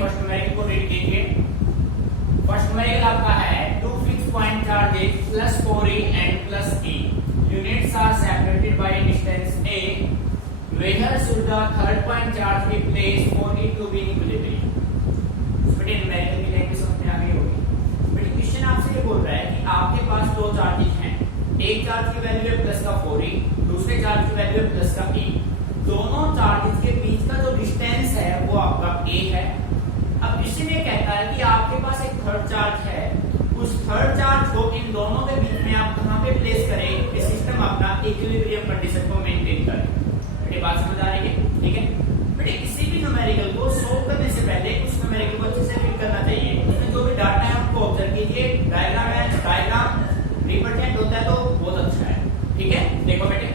First numerical को read कीजिए। First numerical आपका है 2 fix point charges plus 4e and plus e units are separated by distance a where should the third point charge be placed for it to be in equilibrium। बेटे numerical की language समझ में आ गई होगी। बेटे question आपसे ये बोल रहा है कि आपके पास दो चार्जेस हैं, एक चार्ज की वैल्यू है प्लस का 4e, दूसरे चार्ज की वैल्यू है प्लस का e। दोनों चार्जेस के बीच का जो डिस्टेंस है वो आपका a है। अब इसमें कहता है कि आपके पास एक थर्ड चार्ज है, उस थर्ड चार्ज को इन दोनों के बीच में आप कहां पे प्लेस करें कि सिस्टम अपना इक्विलिब्रियम कंडीशन को मेंटेन करे। बेटे बात समझ आ रही है? ठीक है बेटे, किसी भी न्यूमेरिकल को सोल्व करने से पहले उस न्यूमेरिकल को अच्छे से रीड करना चाहिए। उसमें जो भी डाटा है आपको ऑब्जर्व कीजिए, डायग्राम है, डायग्राम रिप्रेजेंट होता है तो बहुत अच्छा है। ठीक है, देखो बेटे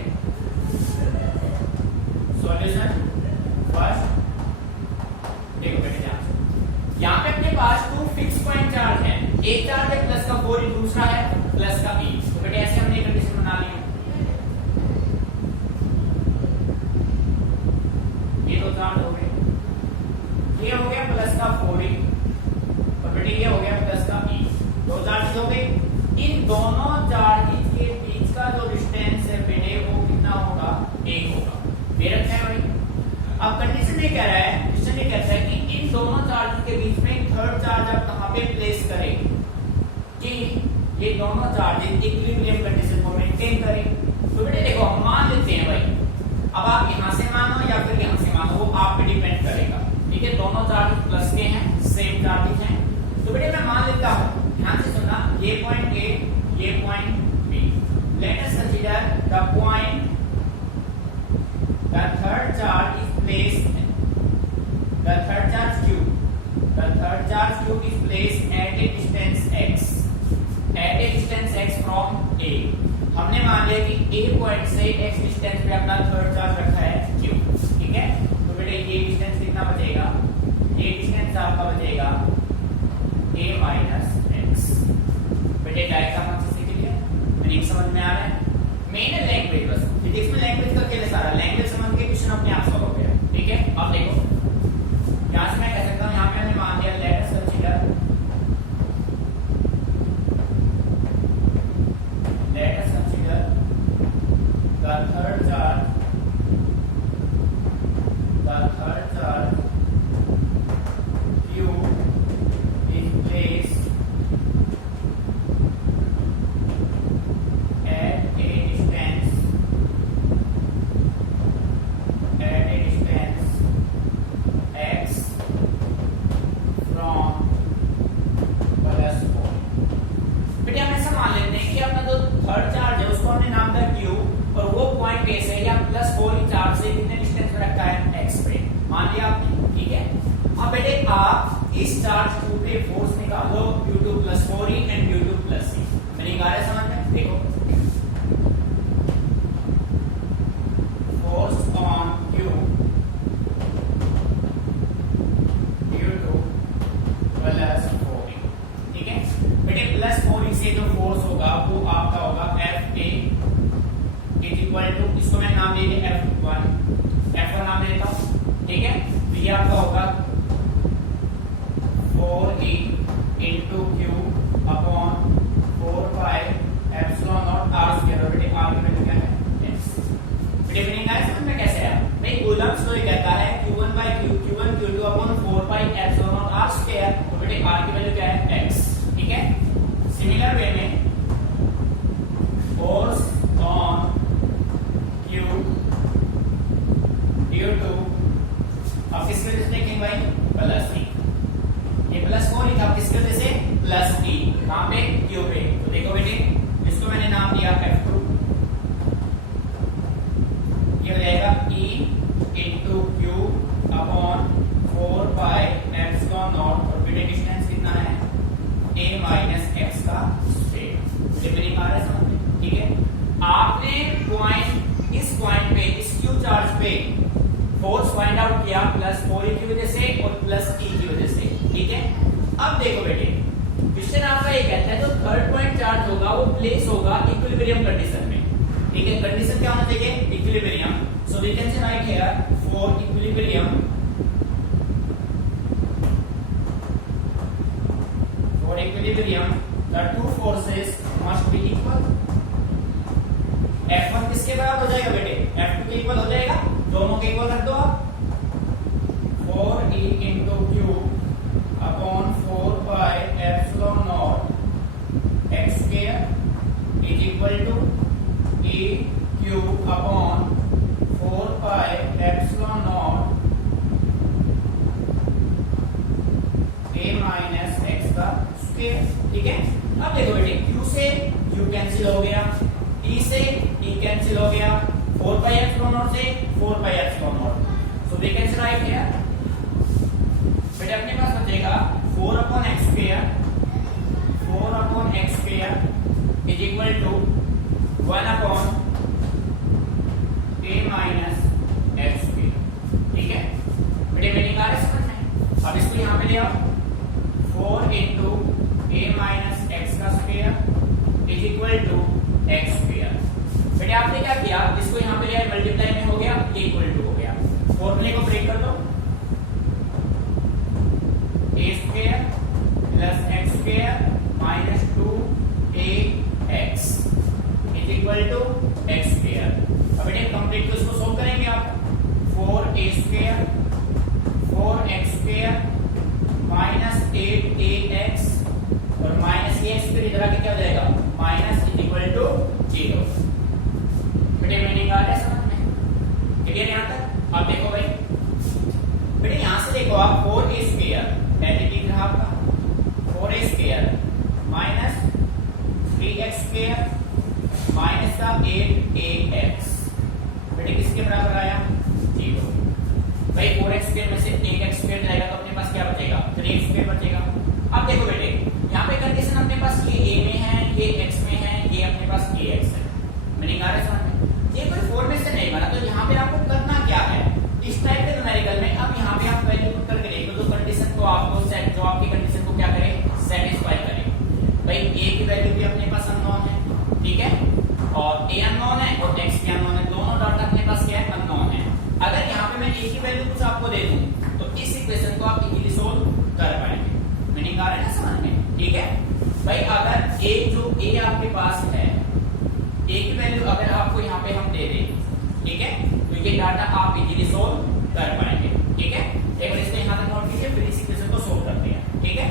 सॉल्यूशन फर्स्ट, देखो बेटे ध्यान से, यहाँ पे अपने पास 2 फिक्स पॉइंट चार्ज है, एक चार्ज है प्लस का 4e, दूसरा है प्लस का e। तो बेटे ऐसे हमने कंडीशन बना ली, ये दो चार्ज हो गए, ये हो गया प्लस का 4e और बेटे ये हो गया प्लस का e, दो चार्ज हो गए। इन दोनों चार्जेस के बीच का जो डिस्टेंस है बेटे वो कितना होगा, 1 होगा। मेरा क्या है भाई? अब कंडीशन ये कह रहा है, क्वेश्चन ये कहता है कि इन दोनों चार्जेस के बीच में थर्ड चार्ज आप कहां पे प्लेस करें कि ये दोनों चार्जेस इक्विलिब्रियम कंडीशन को मेंटेन करें। तो बेटे देखो हम मान लेते हैं भाई, अब आप यहां से मानो या फिर यहां से मानो वो आप पे डिपेंड करेगा। ठीक है, दोनों चार्ज प्लस के हैं, सेम चार्जेस हैं। तो बेटे मैं मान लेता हूं, ध्यान से सुनना, ये पॉइंट ए, ये point B. Let us consider the point the third charge is placed, the third charge q, the third charge q is placed at a distance x, at a distance x from a। हमने मान लिया कि a point से x distance पे अपना third charge रखा है q। ठीक है, तो बेटे ये डिस्टेंस कितना बचेगा, ये डिस्टेंस आपका बचेगा a माइनस x। बेटे डायग्राम अच्छे से क्लियर, मीनिंग समझ में आ रहा है? मेन लैंग्वेज, बस फिजिक्स में लैंग्वेज का खेल सारा, लैंग्वेज समझ के क्वेश्चन अपने आप सॉल्व हो गया। ठीक है, अब देखो यहां से मैं कह सकता हूं, यहां पे हमने मान लिया late us consider, late us consider the third charge, the third charge q is placed at a distance x from plus 4। बेटे हम ऐसा मान लेते हैं कि अपना जो थर्ड चार्ज है उसको हमने नाम दिया q और वो पॉइंट a से या प्लस 4 चार्ज से कितने डिस्टेंस पे रखा है, x पे, मान लिया आपने। ठीक है, अब बेटे आप इस चार्ज q पे फोर्स निकालो q2 plus 4e and q2 plus e। Meaning आ रहा है समझ में? देखो force on q q2 plus 4e। ठीक है बेटे, प्लस 4e से जो फोर्स होगा वो आपका होगा Fa इज इक्वल टू, इसको मैं नाम दे दिया F1, F1 नाम दे देता हूं। ठीक है, तो ये आपका होगा 4e into q upon 4 pi epsilon naught r square. बेटे r की वैल्यू क्या है, x। बेटे मीनिंग आया समझ में कैसे है? भाई कूलम्ब्स लॉ कहता है q1 by q1 q2 upon 4 pi epsilon naught r square. तो बेटे r की वैल्यू क्या है, x। ठीक है, सिमिलर वे में फोर्स ऑन q q2, अब किसके वजह से देखेंगे भाई, प्लस e। ये प्लस 4 ही था, किसके वजह से, प्लस e, कहां पे, q पे। तो देखो बेटे इसको मैंने नाम दिया F2, ये हो जाएगा e into q upon 4 pi epsilon naught और बेटे डिस्टेंस कितना है, a माइनस x का स्क्वायर। मुझे मेरी बात है समझ में? ठीक है, आपने पॉइंट, इस पॉइंट पे, इस q चार्ज पे फोर्स फाइंड आउट किया प्लस 4e की वजह से और प्लस e की वजह से। ठीक है, अब देखो बेटे क्वेश्चन आपका ये कहता है जो थर्ड पॉइंट चार्ज होगा वो प्लेस होगा इक्विलिब्रियम कंडीशन में। ठीक है, कंडीशन क्या होना चाहिए, equilibrium. So we can say right here for equilibrium equilibrium the two forces must be equal. F1 किसके बराबर हो जाएगा बेटे? F2 के इक्वल हो जाएगा, दोनों के इक्वल रख दो आप। 4E into Q upon 4 pi epsilon naught x square is equal to E Q upon 4 pi epsilon naught a minus x का स्क्वायर। ठीक है, अब देखो बेटे, Q से Q कैंसिल हो गया, E से E कैंसिल हो गया, 4 pi epsilon naught से 4 pi epsilon naught, so we can write here बेटे अपने पास बचेगा 4 upon x square, 4 upon x square is equal to 1 upon a minus x square। ठीक है बेटे, मीनिंग आ रहा है समझ में? अब इसको यहाँ पे ले आओ, 4 into a minus x का square is equal to x square। बेटे आपने क्या किया, इसको यहाँ पे लिया, मल्टीप्लाई में हो गया, इक्वल टू हो गया, फॉर्मूले को ब्रेक कर दो, a square plus x square minus 2ax is equal to x square। अब बेटे कंप्लीट तो इसको सोल्व करेंगे आप, 4a square 4x square minus 8ax और माइनस x फिर इधर आके क्या हो जाएगा, माइनस इज इक्वल टू 0। बेटे मीनिंग आ रहा है समझ में? क्लियर यहाँ तक? अब देखो भाई बेटे, यहाँ से देखो आप 4a square एडिटिव रहा आपका, 4a square minus 3x square minus का 8ax, बेटे किसके बराबर आया, 0। भाई 4x square में से 8x square जाएगा तो अपने पास क्या बचेगा, 3x square बचेगा। अब देखो बेटे, यहाँ पे कंडीशन अपने पास ये a में है, ये x में है, ये अपने पास ax है, मीनिंग आ रहा है समझ में? ये कोई फॉर्मेशन नहीं बना, तो यहाँ पे आपको करना क्या है, इस टाइप के न्यूमेरिकल में अब यहाँ पे आप वैल्यू पुट करके देखो तो कंडीशन को आपको सेट, जो आपकी कंडीशन को क्या करे, सेटिस्फाई करे। भाई a की वैल्यू भी अपने पास अननोन है, ठीक है, और a अननोन है और x भी अननोन है, दोनों डाटा अपने पास क्या है, अननोन है। अगर यहाँ पे मैं a की वैल्यू कुछ आपको दे दूं तो इस इक्वेशन को आप इजीली सोल्व कर पाएंगे, मीनिंग आ रहा है ना समझ में? ठीक है भाई, अगर a जो a आपके पास है, a की वैल्यू अगर आपको यहाँ पे हम दे दें, ठीक है, तो ये डाटा आप इजीली सोल्व कर पाएंगे। ठीक है, एक बार इसको यहाँ तक नोट कीजिए, फिर इस इक्वेशन को सोल्व करते हैं। ठीक है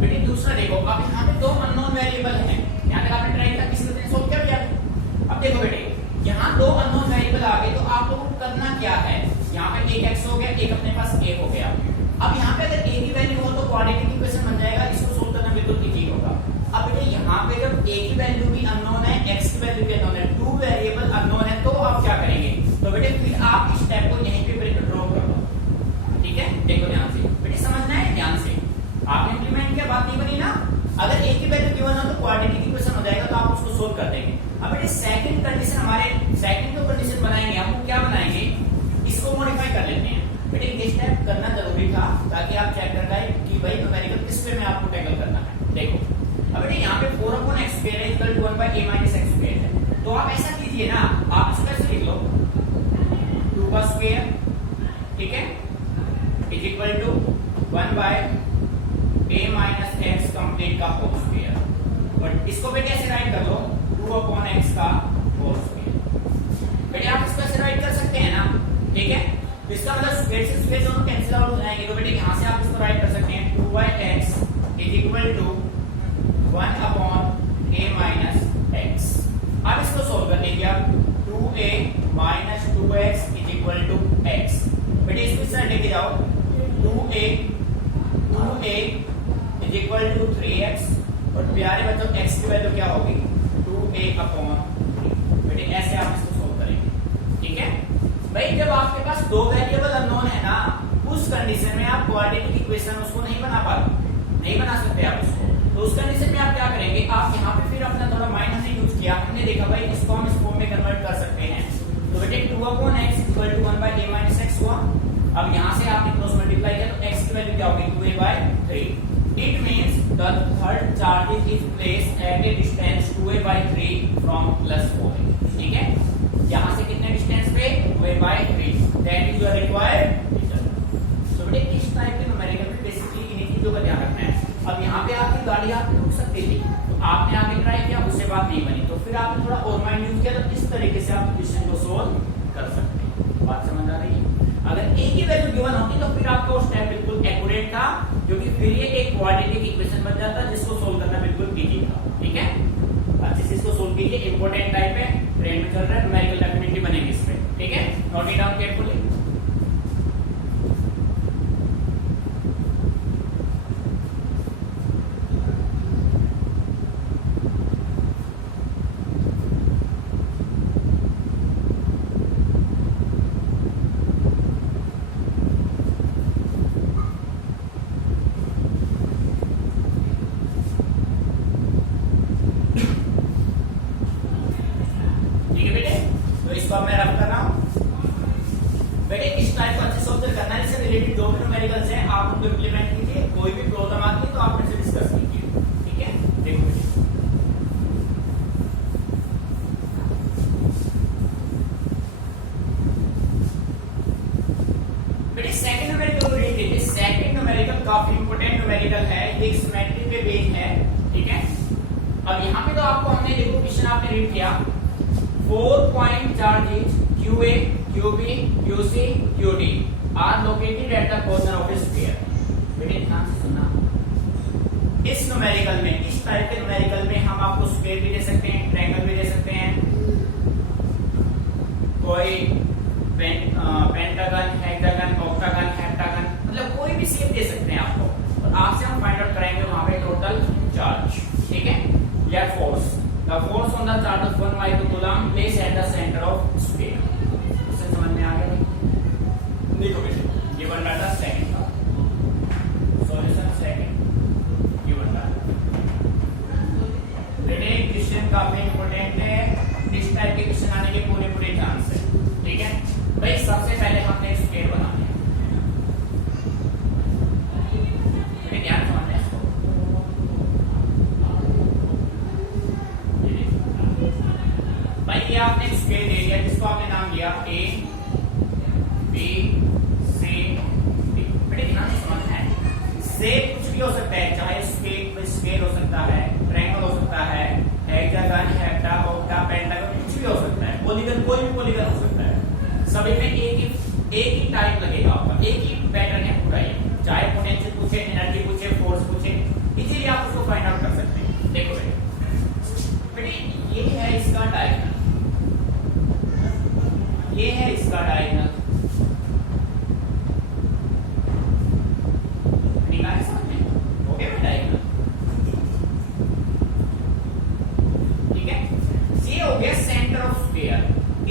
बेटे, दूसरा देखो, अब यहाँ पे दो अननोन वेरिएबल हैं, यहाँ तक आपने ट्राई किया, किसी ने सोल्व कर दिया। अब देखो बेटे, यहाँ दो अननोन वेरिएबल आ गए तो आप लोगों को करना क्या है, यहाँ पे एक x हो गया, एक अपने पास a हो गया। अब यहाँ पे अगर a की वैल्यू हो तो क्वाड्रेटिक इक्वेशन बन जाएगा, इसको सोल्व करना बिल्कुल इजी होगा। अब बेटे यहाँ पे जब a की वैल्यू भी अननोन है, x की वैल्यू भी अननोन है, टू वेरिएबल अननोन है, तो आप क्या करेंगे, तो बेटे फिर आप इस स्टेप को यहीं पे ड्रॉ कर दो। ठीक है, देखो ध्यान से बेटे, समझना है ध्यान से, आपने इंप्लीमेंट किया, बात नहीं बनी ना। अगर a की वैल्यू गिवन हो तो क्वाड्रेटिक इक्वेशन हो जाएगा, तो आप उसको सोल्व कर देंगे। अब बेटे सेकंड कंडीशन, हमारे सेकंड जो कंडीशन बनाएंगे हम क्या बनाएंगे, इसको मॉडिफाई कर लेते हैं। बेटे ये स्टेप करना जरूरी था ताकि आप चेक कर पाए कि भाई न्यूमेरिकल किस वे में आपको टैकल करना है। देखो अब बेटे यहाँ पे 4 upon x square है equal to 1 by a minus x square है, तो आप ऐसा कीजिए ना, आप इसको ऐसे लिख लो, 2 का स्क्वायर, ठीक है, is equal to 1 by a minus x complete का होल स्क्वायर, और इसको बेटे ऐसे राइट कर लो, 2 upon x का होल स्क्वायर। बेटे आप इसको ऐसे राइट कर सकते हैं ना, ठीक है, तो इसका मतलब स्क्वायर से स्क्वायर दोनों कैंसिल आउट हो जाएंगे, तो बेटे यहाँ से आप इसको राइट कर सकते हैं, 2x is equal to 1 upon a minus x। अब इसको सोल्व करने के आप 2a minus 2x is equal to x। बेटे इसको इस साइड लेके जाओ, 2a is equal to 3x, और प्यारे बच्चों x की वैल्यू क्या होगी, 2a upon 3। बेटे ऐसे आप इसको सोल्व करेंगे। ठीक है भाई, जब आपके पास दो वेरिएबल अननोन है ना, उस कंडीशन में आप क्वाड्रेटिक इक्वेशन उसको नहीं बना सकते आप उसको, तो उस कंडीशन में आप क्या करेंगे, आप यहाँ पे फिर अपना थोड़ा माइंड हमने यूज किया, हमने देखा भाई इसको हम इस फॉर्म में कन्वर्ट कर सकते हैं। तो बेटे 2 upon x equal to 1 by a minus x हुआ। अब यहाँ से आपने क्रॉस मल्टीप्लाई किया तो x की वैल्यू क्या होगी, 2a by 3। It means the third charge is placed at A distance 2a by 3 from +4। ठीक है, यहाँ से कितने डिस्टेंस पे, 2a by 3, that is your required result. तो बेटे इस दिया आपने रुक सकती थी, तो आपने आगे ट्राई किया, उससे बात नहीं बनी, तो फिर आपने थोड़ा और माइंड यूज किया, तो इस तरीके से आप क्वेश्चन को सोल्व कर सकते हैं। बात समझ आ रही है? अगर a की वैल्यू गिवन होती तो फिर आपका वो स्टेप बिल्कुल एक्यूरेट था, क्योंकि फिर ये एक क्वाड्रेटिक इक्वेशन बन जाता जिसको सोल्व करना बिल्कुल इजी था। ठीक है, अच्छे से इसको सोल्व कीजिए। इंपॉर्टेंट टाइप है, ट्रेंड में चल रहा है, न्यूमेरिकल डेफिनेटली बनेगी इसमें। ठीक है, नोट इट डाउन केयरफुली। अब मैं रफ कर रहा हूं बेटे, इस टाइप को अच्छे से ऑब्जर्व करना है। इससे रिलेटेड जो भी न्यूमेरिकल्स हैं आप उनको इंप्लीमेंट कीजिए, कोई भी प्रॉब्लम आती है तो आप मेरे से डिस्कस कीजिए। ठीक है, देखो बेटे सेकंड न्यूमेरिकल को रीड कीजिए। सेकंड न्यूमेरिकल काफी इंपॉर्टेंट न्यूमेरिकल है, ये एक सिमेट्री पे बेस्ड है। ठीक है, अब यहाँ पे तो आपको हमने देखो क्वेश्चन आपने रीड किया, 4 point charges QA, QB, QC, QD are located at the corner of a sphere। बेटे ध्यान से सुनना, इस न्यूमेरिकल में, इस टाइप के न्यूमेरिकल में हम आपको स्क्वायर भी दे सकते हैं, ट्रायंगल भी दे सकते हैं, कोई पेंटागन, हेक्सागन, ऑक्टागन, हेप्टागन, मतलब कोई भी शेप दे सकते हैं आपको, और आपसे हम फाइंड आउट कराएंगे वहां पे टोटल चार्ज। ठीक है, या force, the force on the charge of 1 microcoulomb placed at the center of sphere। इसे समझ में आ गया? देखो बेटे, गिवन डाटा सेकंड का सॉल्यूशन, सेकंड गिवन डाटा। बेटे क्वेश्चन काफी इंपॉर्टेंट है, इस टाइप के क्वेश्चन आने के पूरे चांस है। ठीक है भाई, सबसे पहले हमने एक स्क्वायर बनाना है। बेटे ध्यान से समझना है इसको। भाई ये आपने एक स्क्वायर ले लिया जिसको आपने नाम दिया A, B, C, D। बेटे ध्यान से समझना है, शेप कुछ भी हो सकता है, चाहे स्क्वायर हो सकता है, ट्रायंगल हो सकता है, हेक्सागन, हेप्टा, ऑक्टा, पेंटागन, कुछ भी हो सकता है, पॉलीगन, कोई भी पॉलीगन हो सकता है। सभी में एक ही टाइप लगेगा आपका, एक ही पैटर्न है पूरा ये, चाहे पोटेंशियल पूछे, एनर्जी पूछे, फोर्स पूछे, इजीली आप उसको फाइंड आउट कर सकते हैं। देखो बेटे, ये है इसका डायगोनल, ये है इसका डायगोनल, निकाले समझ में? हो गया डायगोनल। ठीक है, ये हो गया सेंटर ऑफ स्फीयर,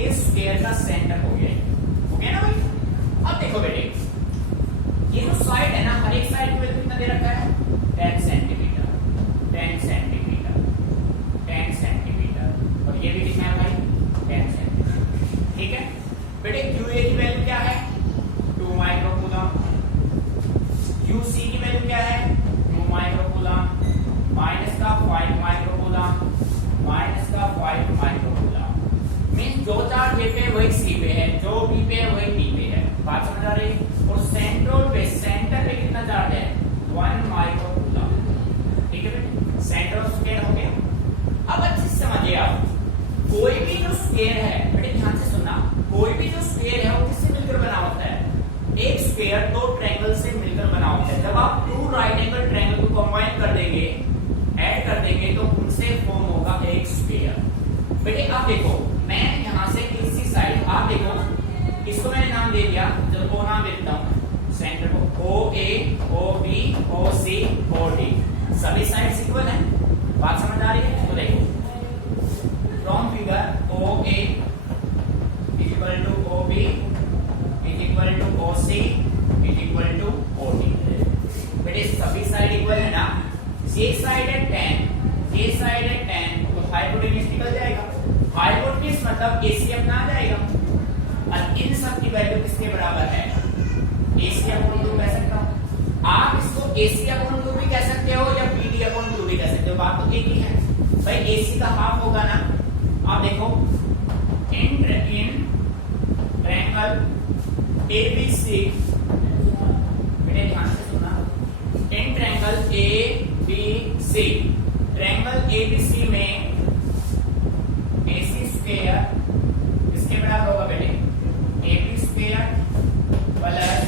इस स्फीयर का सेंटर हो गया ना भाई। अब देखो बेटे, ये जो साइड है ना, हर एक साइड पे कितना दे रखा है, 10 सेंटीमीटर, 10 सेंटीमीटर, 10 सेंटीमीटर, और ये भी कितना है भाई, 10 सेंटीमीटर। ठीक है बेटे, QA की वैल्यू क्या है, 2 माइक्रोकूलम, QC की वैल्यू क्या है, 2 माइक्रोकूलम, माइनस का 5 माइक्रोकूलम, माइनस का 5 माइक्रोकूलम। मींस जो चार्ज A पे वही C पे है, जो B पे है वही D पे है। बात समझ आ रही? और सेंटर पे कितना चार्ज है, 1 माइक्रोकूलम। ठीक है बेटे, सेंटर ऑफ स्क्वायर हो गया। अब अच्छे से समझिए आप, कोई भी जो स्क्वायर है, बेटे ध्यान से सुनना, कोई भी जो स्क्वायर है वो किससे मिलकर बना होता है, एक स्क्वायर दो ट्रायंगल से मिलकर बना होता है। जब आप 2 राइट एंगल ट्रायंगल को कंबाइन कर देंगे, ऐड कर देंगे, तो उनसे फॉर्म होगा एक स्क्वायर। बेटे आप देखो, मैं यहां से इसी साइड, आप देखो इसको मैंने नाम दे दिया, चलो ओ नाम दे देता हूं, सेंटर को OA, OB, OC, OD, सभी साइड्स इक्वल हैं। बात समझ आ रही है? तो देखो, from figure OA is equal to OB is equal to OC is equal to OD। बेटे सभी साइड इक्वल है ना, ये साइड है 10, ये साइड है 10, तो हाइपोटेन्यूज निकल जाएगा। हाइपोटेन्यूज मतलब AC अपना आ जाएगा, और इन सब की वैल्यू किसके बराबर है, AC अपॉन 2 कह सकता हूं। आप इसको AC अपॉन 2 भी कह सकते हो या BD अपॉन 2 भी कह सकते हो, बात तो एक ही है भाई। AC का हाफ होगा ना, आप देखो इन ट्रायंगल ABC, बेटे ध्यान से सुनना, in triangle ABC B C, triangle ABC में AC स्क्वायर इसके बराबर होगा बेटे AB square plus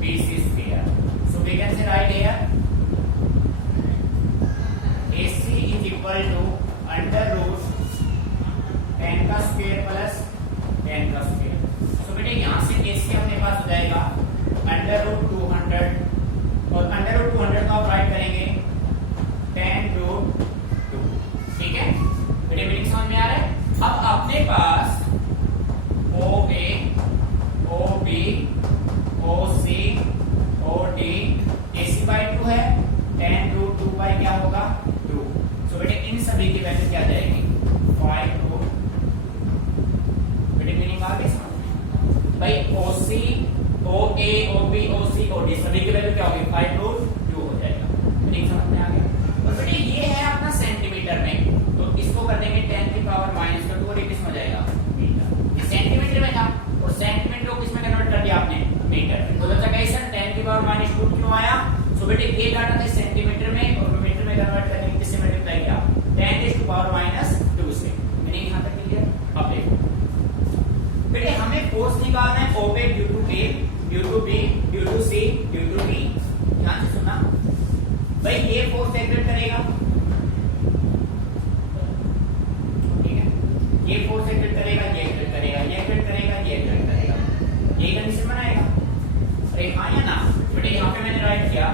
BC square. So we can say right here AC is equal to under root 10 का स्क्वायर प्लस 10 का स्क्वायर। सो बेटे यहां से AC अपने पास हो जाएगा अंडर रूट 200 और अंडर रूट 200 को आप राइट करेंगे 10 रूट 2। ठीक है बेटे, मीनिंग समझ में आ रहा है। अब अपने पास OA, OB, OC, OD AC by 2 है, 10 रूट 2 बाई क्या होगा 2। सो बेटे इन सभी की वैल्यू क्या जाएगी 5 रूट। बेटे मीनिंग आ गई समझ में भाई, OC, OA, OB, OC, OD सभी की वैल्यू क्या होगी 5 रूट 2 हो जाएगा। मीनिंग समझ में आ गया। और बेटे ये है अपना सेंटीमीटर में, तो इसको कर देंगे 10 की पावर माइनस 2 और ये किस में जाएगा मीटर। ये सेंटीमीटर में था और सेंटीमीटर को किस में कन्वर्ट कर दिया आपने मीटर में। तो बच्चा कैसे 10 की पावर माइनस 2 क्यों आया। सो बेटे ये डाटा था सेंटीमीटर में और मीटर में कन्वर्ट करने के किससे मल्टीप्लाई किया 10 की पावर माइनस 2 से। मीनिंग यहां तक क्लियर। अब देखो बेटे हमें फोर्स निकालना है OB due to A, due to B, due to C, due to D। ध्यान से सुनना भाई, ये फोर्स एक्ट करेगा, ठीक है, ये फोर्स एक्ट करेगा, ये एक्ट करेगा, ये एक्ट करेगा, ये एक्ट करेगा, ये कंडीशन बनाएगा। अरे हाँ या ना बेटे, यहाँ पे मैंने राइट किया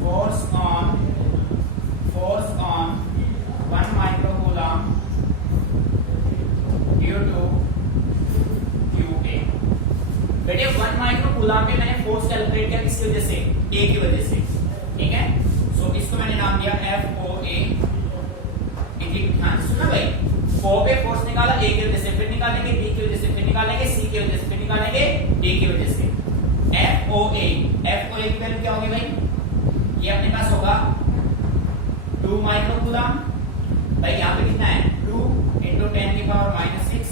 force on 1 microcoulomb due to QA। बेटे 1 माइक्रोकूलम पे मैंने फोर्स कैलकुलेट किया किसकी वजह से, A की वजह से। ठीक है, सो इसको मैंने नाम दिया FOA। ध्यान से सुना भाई, O पे फोर्स निकाला A की वजह से, फिर निकालेंगे B की वजह से, फिर निकालेंगे C की वजह से, फिर निकालेंगे D की वजह से। FOA की वैल्यू क्या होगी भाई, ये अपने पास होगा 2 माइक्रोकूलम। भाई यहाँ पे कितना है 2 इंटू 10 की पावर माइनस 6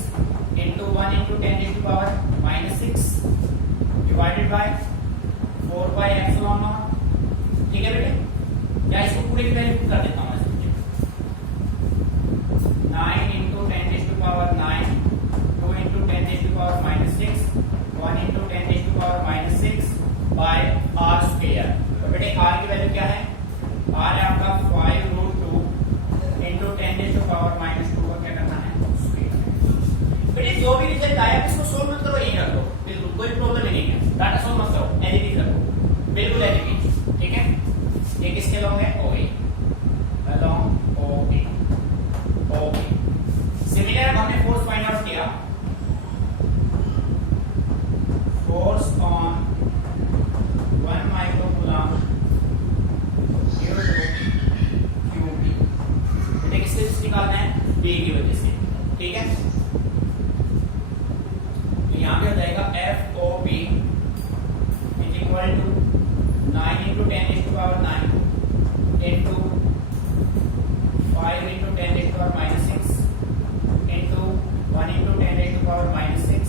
इंटू 1 इंटू 10 की power minus 6 divided by 4 by epsilon not. ठीक है बेटे, या इसको पूरे की वैल्यू कर देता हूँ 9 इंटू 10 की पावर 9, 2 इंटू 10 की पावर माइनस 6, 1 इंटू 10 की power minus 6 by R square. तो बेटे आर की वैल्यू क्या है, आर है आपका 5 रूट 2 इंटू 10 की पावर माइनस 2 को क्या करना है स्क्वायर। बेटे जो भी रिजल्ट आया इसको सोल्व मत करो, यही रख दो, बिल्कुल कोई प्रॉब्लम ही नहीं है। डाटा सोल्व मत करो, एज इट इज रखो, बिल्कुल एज इट इज। ठीक है, ये किसके लॉन्ग है OA, अलोंग OA। सिमिलर हमने फोर्स फाइंड आउट किया, force on 1 microcoulomb due to QB। बेटे किससे निकालना है B की वजह से। ठीक है, तो यहां पे हो जाएगा FOB is equal to 9 into 10 की पावर 9 इंटू 5 इंटू 10 की पावर माइनस 6 इंटू 1 इंटू 10 की पावर माइनस 6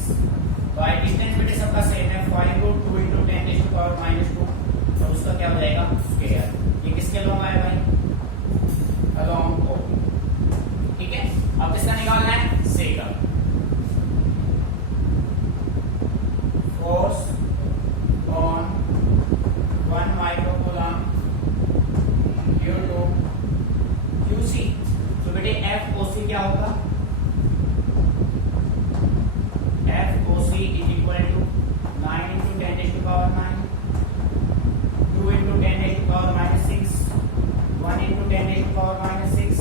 बाय डिस्टेंस बेटे सबका सेम है 5 रूट 2 इंटू 10 की पावर माइनस 2, तो उसका क्या हो जाएगा स्क्वायर। ये किसके लॉन्ग आया भाई अलोंग O। ठीक है, अब किसका निकालना है C का। Force on 1 microcoulomb due to QC। तो बेटे FOC क्या होगा, FOC is equal to 9 into 10 raised to power 9, 2 into 10 raised to power minus 6, 1 into 10 raised to power minus 6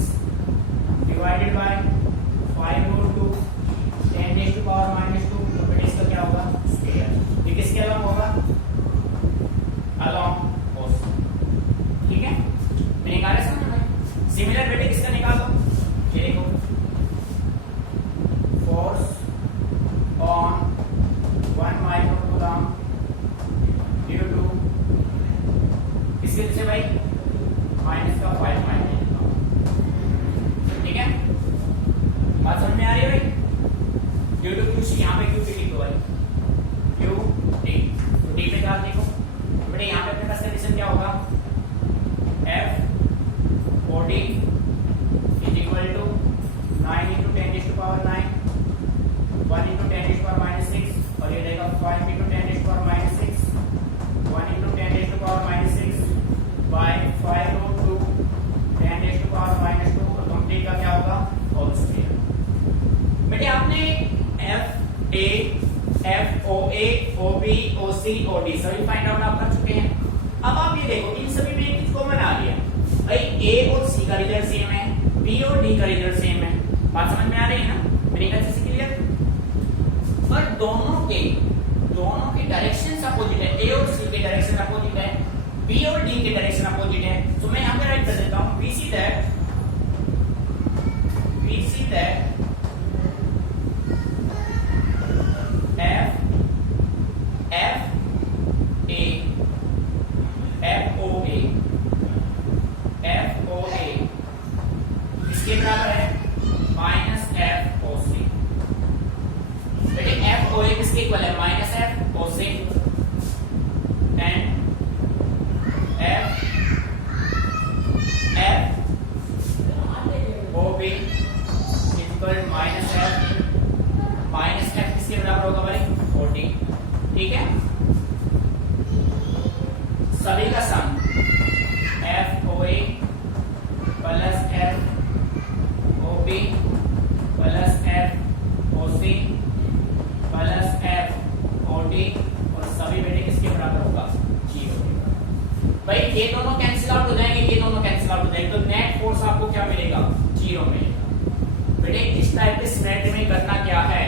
divided by 5 root 2 10 raised to power minus 2। तो बेटे इसका क्या होगा square. ये किसके अलोंग होगा अलोंग OC। ठीक है, मैंने निकाला समझ में। सिमिलर बेटे किसका निकालो, ये देखो force on 1 microcoulomb due to किसके वजह से भाई माइनस का 5 माइनस। ठीक है, बात समझ में आ रही है भाई। ड्यू टू QC, यहाँ पे QT लिखो भाई, QT। तो D पे डाल देखो बेटे यहाँ पे अपने पास कंडीशन क्या होगा, F40 is equal to 9 into 10 raised to power 9, 1 into 10 raised to power minus 6, और ये रहेगा 5 into 10 raised to power minus 6, 1 into 10 raised to power minus 6 by 5 root 2 10 raised to power minus 2, और कंप्लीट का क्या होगा, whole square. बेटे आपने FA, FOA, OB, OC, OD सभी फाइंड आउट आप कर चुके हैं। अब आप ये देखो इन सभी में एक चीज कॉमन आ रही है, भाई A और C का रिजल्ट सेम है, B और D का रिजल्ट सेम है, बात समझ में आ रही है ना, मेरी अच्छे से क्लियर। और दोनों के डायरेक्शन अपोजिट है, A और C के डायरेक्शन अपोजिट है, B और D के डायरेक्शन अपोजिट है, तो मैं यहां पे राइट कर देता हूं we see that FOA इसके बराबर है माइनस FOC। बेटे FOA किसके इक्वल है, minus FOC, and FOB equal minus F किसके बराबर होगा भाई, 40। ठीक है, सभी का सम FOA plus FOB plus FOC plus FOD, और सभी बेटे किसके बराबर होगा, 0। भाई ये दोनों कैंसिल आउट हो जाएंगे, ये दोनों कैंसिल आउट हो जाएंगे, तो नेट फोर्स आपको क्या मिलेगा, 0 मिलेगा। बेटे इस टाइप के स्प्रेड में करना क्या है,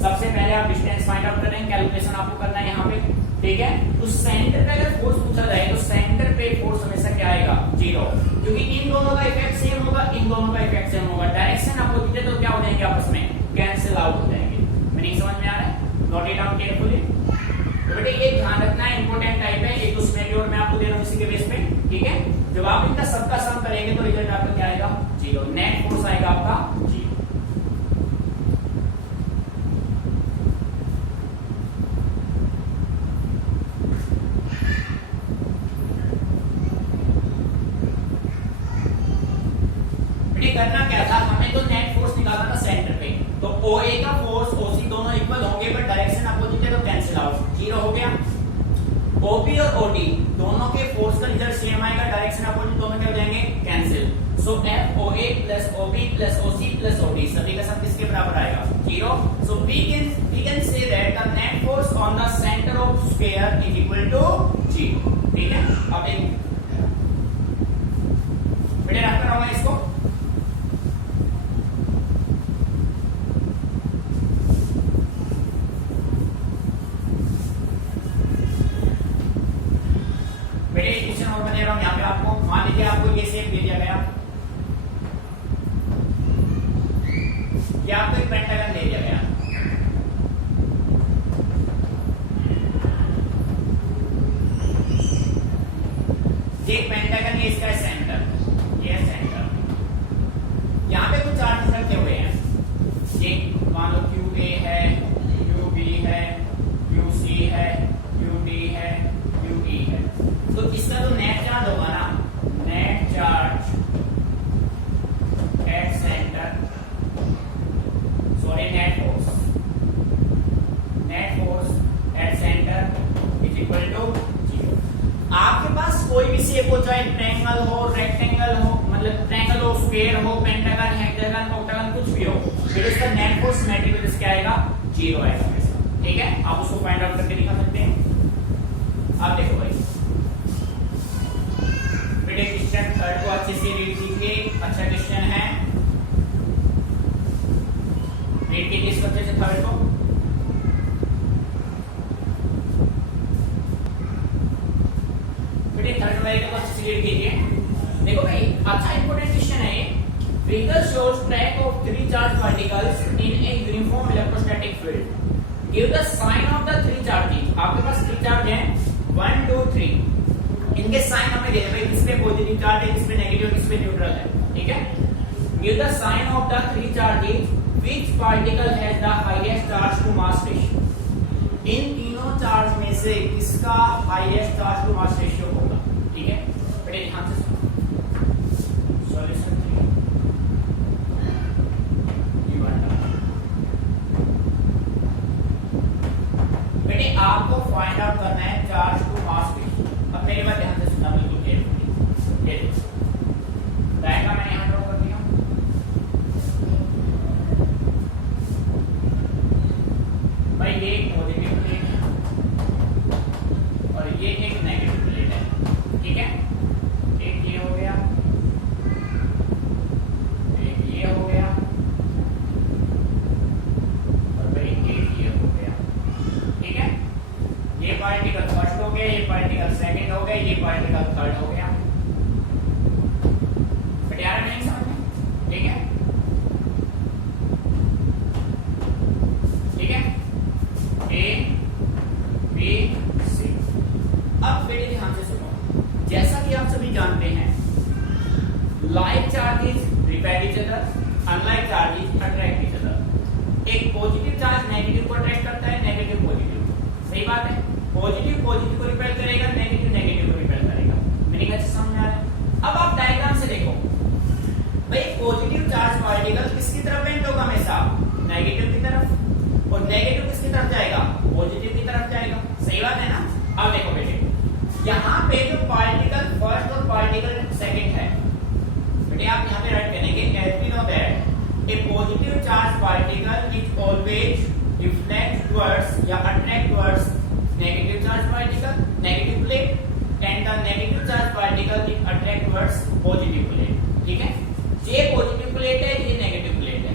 सबसे पहले आप डिस्टेंस फाइंड आउट करेंगे, कैलकुलेशन आपको करना है यहाँ पे। ठीक है, तो सेंटर पे अगर फोर्स पूछा जाए तो सेंटर पे फोर्स हमेशा क्या आएगा, 0, क्योंकि इन दोनों का इफेक्ट सेम होगा, इन दोनों का इफेक्ट सेम होगा, डायरेक्शन अपोजिट है, तो क्या हो जाएंगे आपस में, कैंसिल आउट हो जाएंगे। मीनिंग समझ में आ रहा है, नोट इट डाउन केयरफुली। तो बेटे ये ध्यान रखना है, इंपॉर्टेंट टाइप है, एक तो सिनेरियो मैं आपको दे रहा हूं इसी के बेस पे। ठीक है, जब आप इनका सबका सम करेंगे तो रिजल्ट आपका क्या आएगा, 0, नेट फोर्स आएगा आपका 0। करना क्या था, हमें तो नेट फोर्स निकालना था सेंटर पे, तो OA का फोर्स OC दोनों इक्वल होंगे, बट डायरेक्शन अपोजिट है तो कैंसिल आउट, 0 हो गया। OB और OD दोनों के फोर्स का रिजल्ट सेम आएगा, डायरेक्शन अपोजिट, दोनों क्या हो जाएंगे, cancel. So FOA plus OB plus OC plus OD सभी का सब किसके बराबर आएगा, 0। So we can say that the net force on the centre of sphere is equal to 0। ठीक है, अब एक बेटे रख रहा हूं इसको, यहाँ पे आपको मान लीजिए आपको ये शेप दे दिया गया, ये आपको एक पेंटागन दे दिया गया, ये पेंटागन, ये इसका सेंटर, ये सेंटर, यहाँ पे कुछ चार्जेस रखे हुए हैं, ये मान लो QA है, QB है, QC है, QD है, QE है, तो इसका तो नेट चार्ज होगा ना, net charge at centre, sorry net force at centre is equal to 0। आपके पास कोई भी शेप हो, चाहे ट्रायंगल हो, रेक्टेंगल हो, मतलब ट्रायंगल हो, स्क्वायर हो, पेंटागन, हेक्सागन, ऑक्टागन, कुछ भी हो, फिर इसका नेट फोर्स सिमेट्रिक क्या आएगा, 0 आएगा। ठीक है, आप उसको फाइंड आउट करके दिखा सकते हैं। आप देखो भाई, क्वेश्चन थर्ड को अच्छे से रीड कीजिए, अच्छा क्वेश्चन है, रीड कीजिए इसको अच्छे से थर्ड को। बेटे थर्ड वाले को अच्छे से रीड कीजिए। देखो भाई, अच्छा इंपॉर्टेंट क्वेश्चन है ये। Figure shows track of 3 charge particles in a uniform electrostatic field. Give the sign of the 3 charges. आपके पास 3 चार्ज हैं, 1 2 3, इनके साइन हमें दे दे, किस पे पॉजिटिव चार्ज है, किस पे नेगेटिव, किस पे न्यूट्रल है। ठीक है, give the sign of the 3 charges which particle has the highest charge to mass ratio. इन तीनों चार्ज में से किस किसका highest charge to mass ratio होगा। ठीक है, बड़े ध्यान से सॉल्यूशन बेटे आपको फाइंड आउट करना है चार्ज टू मास रेशियो। अब मेरी बात ध्यान से सुनना बिल्कुल केयरफुली। ये डायग्राम मैंने यहां ड्रॉ कर दिया। भाई ये एक पॉजिटिव प्लेट है और ये एक नेगेटिव प्लेट है। ठीक है, एक ये हो गया, एक ये हो गया और भाई एक ये हो गया। ठीक है, ये पार्टिकल फर्स्ट हो गया, ये पार्टिकल सेकंड हो गया, ये पार्टिकल थर्ड हो गया। बट यार नहीं समझ में। ठीक है, ठीक है, ए बी सी। अब बेटे ध्यान से सुनो, जैसा कि आप सभी जानते हैं like charges repel each other, unlike charges attract each other. एक पॉजिटिव चार्ज नेगेटिव को अट्रैक्ट करता है, नेगेटिव पॉजिटिव। सही बात है, पॉजिटिव पॉजिटिव को रिपेल करेगा, नेगेटिव नेगेटिव को रिपेल करेगा। मीनिंग अच्छे समझ आ रहा है। अब आप डायग्राम से देखो भाई, पॉजिटिव चार्ज पार्टिकल किसकी तरफ बेंड होगा हमेशा, नेगेटिव की तरफ, और नेगेटिव किसकी तरफ जाएगा, पॉजिटिव की तरफ जाएगा। सही बात है ना। अब देखो बेटे, यहाँ पे जो पार्टिकल फर्स्ट और पार्टिकल सेकंड है बेटे, आप यहाँ पे राइट करेंगे as we know that a positive charge particle is always reflect towards या attract towards negative charge particle, negative plate, and the negative charge particle is attract towards positive plate. ठीक है, ये पॉजिटिव प्लेट है, ये negative plate है।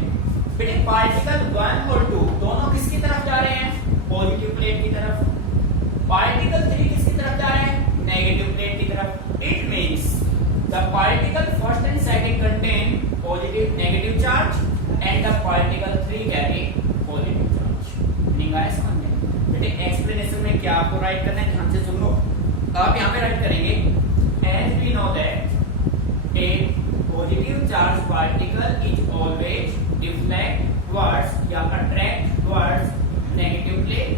बेटे particle 1 और 2 दोनों किसकी तरफ जा रहे हैं, पॉजिटिव प्लेट की तरफ। पार्टिकल 3 किसकी तरफ जा रहे हैं, नेगेटिव प्लेट की तरफ। It means the particle first and second contain positive negative charge and the particle 3 carry positive charge. Meaning आया समझ में। बेटे एक्सप्लेनेशन में क्या आपको राइट करना है, ध्यान से सुन लो। आप यहाँ पे राइट करेंगे as we know that a positive charge particle is always deflect towards या attract towards negative plate,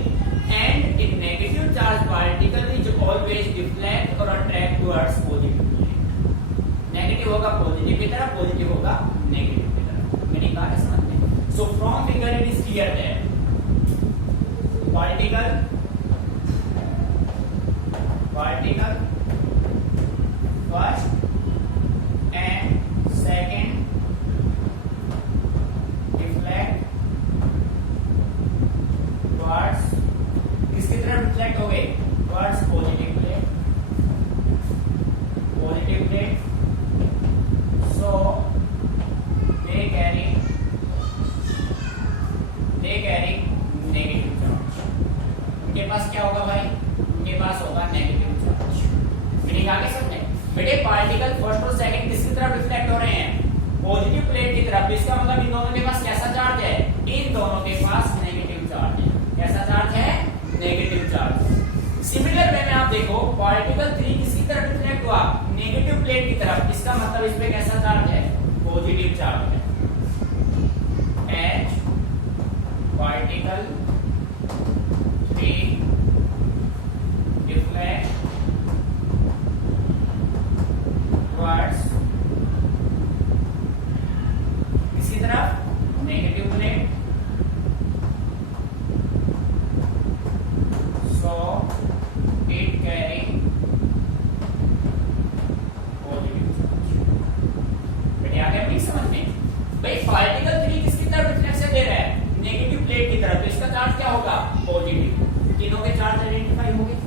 and a negative charge particle is always deflect or attract towards positive plate. Negative होगा positive की तरफ, positive होगा negative की तरफ। Meaning क्या है समझ में। So from figure it is clear that particle first and second किसकी तरफ रिफ्लेक्ट हो गए, towards positive plate, positive plate. So they carry negative charge. उनके पास क्या होगा भाई, उनके पास होगा नेगेटिव चार्ज। मीनिंग आगे समझे बेटे, पार्टिकल फर्स्ट और सेकंड किसकी तरफ रिफ्लेक्ट हो रहे हैं, पॉजिटिव प्लेट की तरफ। इसका मतलब इन दोनों के पास कैसा चार्ज है, इन दोनों के पास नेगेटिव चार्ज है। कैसा चार्ज है, नेगेटिव चार्ज। सिमिलर वे में आप देखो, पार्टिकल 3 किसकी तरफ रिफ्लेक्ट हुआ, नेगेटिव प्लेट की तरफ। इसका मतलब इस पे कैसा चार्ज है, पॉजिटिव चार्ज है। एच पार्टिकल 3 रिफ्लेक्ट टुवर्ड्स किसकी तरफ, negative plate. So it carry positive charge। बेटे आगे नहीं समझ में भाई, पार्टिकल 3 किसकी तरफ रिफ्लेक्शन दे रहा है, नेगेटिव प्लेट की तरफ। तो इसका चार्ज क्या होगा, पॉजिटिव। तीनों के चार्ज आइडेंटिफाई हो गए।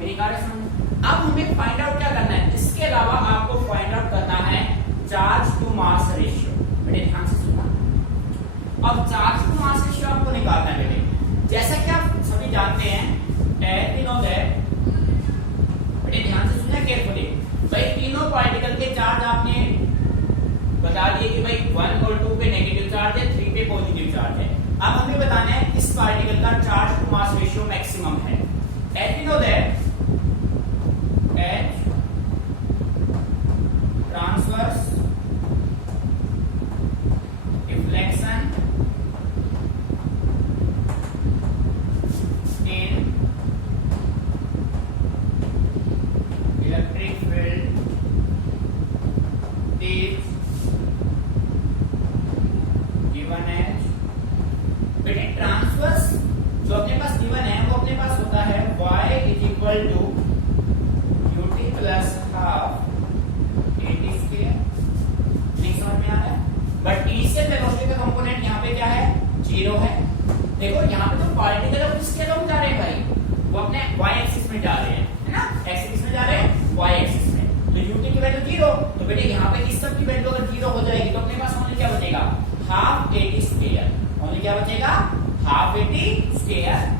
मेरी कार्य समझ। अब हमें फाइंड आउट क्या करना है, इसके अलावा आपको फाइंड आउट करना है चार्ज टू मास रेशियो। बेटे ध्यान से सुनना। अब चार्ज टू मास रेशियो आपको निकालना है बेटे। जैसा कि आप सभी जानते हैं एज वी नो दैट, बेटे ध्यान से सुनना केयरफुली। भाई तीनों पार्टिकल के चार्ज आपने बता दिए कि भाई 1 और 2 पे नेगेटिव चार्ज है, 3 पे पॉजिटिव चार्ज है। अब हमें बताना है इस पार्टिकल का charge to mass ratio maximum है। As we know that H transverse reflection in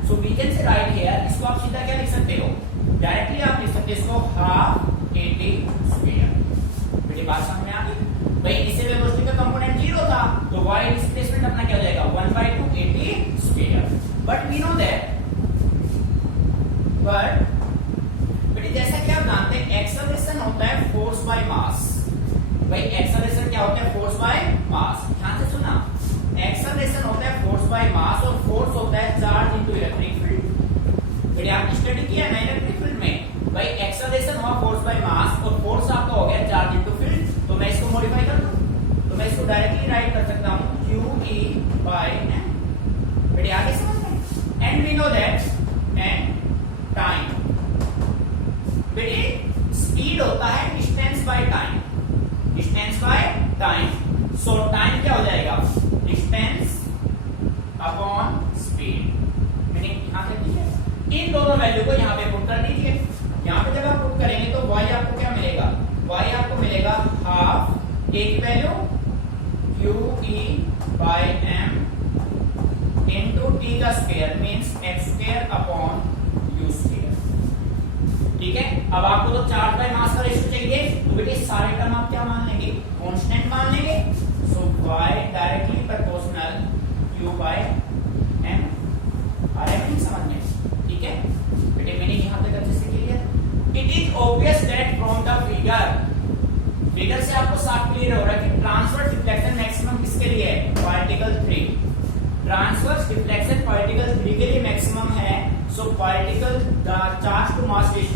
so we can say right here, इसको आप सीधा क्या लिख सकते हो, डायरेक्टली आप लिख सकते हो इसको हाफ एटी स्क्वायर। बेटी बात समझ में आ गई भाई, इसे वेलोसिटी का कंपोनेंट 0 था तो y डिस्प्लेसमेंट अपना क्या हो जाएगा 1/2 80 square. But we know that, but बेटी जैसा कि आप जानते हैं एक्सेलरेशन होता है फोर्स बाय मास। भाई एक्सेलरेशन क्या होता है, फोर्स बाय मास। ध्यान से सुना, एक्सेलरेशन होता है फोर्स बाय मास और फोर्स होता है चार्ज इनटू इलेक्ट्रिक फील्ड। बेटी आपने स्टडी किया है ना इलेक्ट्रिक फील्ड में, भाई एक्सेलरेशन हुआ फोर्स बाय मास और फोर्स आपका हो गया चार्ज इनटू फील्ड। तो मैं इसको मॉडिफाई कर दूं तो मैं इसको डायरेक्टली राइट कर सकता हूं QE बाय m। बेटी आगे समझ में, and we know that and time, बेटी स्पीड होता है distance by time, distance by time. So time क्या हो जाएगा, डिस्टेंस अपॉन स्पीड। बेटी यहां से दीजिए, इन दोनों वैल्यू को यहां पे पुट कर दीजिए। यहां पे जब आप पुट करेंगे तो y आपको क्या मिलेगा, y आपको मिलेगा हाफ एक value QE by m into t का square means x square upon u square. ठीक है, अब आपको तो चार्ज बाय मास का रेशियो चाहिए, तो बेटे सारे टर्म आप क्या मान लेंगे, कांस्टेंट मान लेंगे। So y directly proportional q by m। आ रहा है समझ में, ठीक है बेटे, मैंने यहां तक अच्छे से clear. It is obvious that from the figure से आपको साफ क्लियर हो रहा है कि ट्रांसवर्स डिफ्लेक्शन मैक्सिमम किसके लिए है, पार्टिकल 3। ट्रांसवर्स डिफ्लेक्शन पार्टिकल 3 के लिए मैक्सिमम है। So particle charge to mass ratio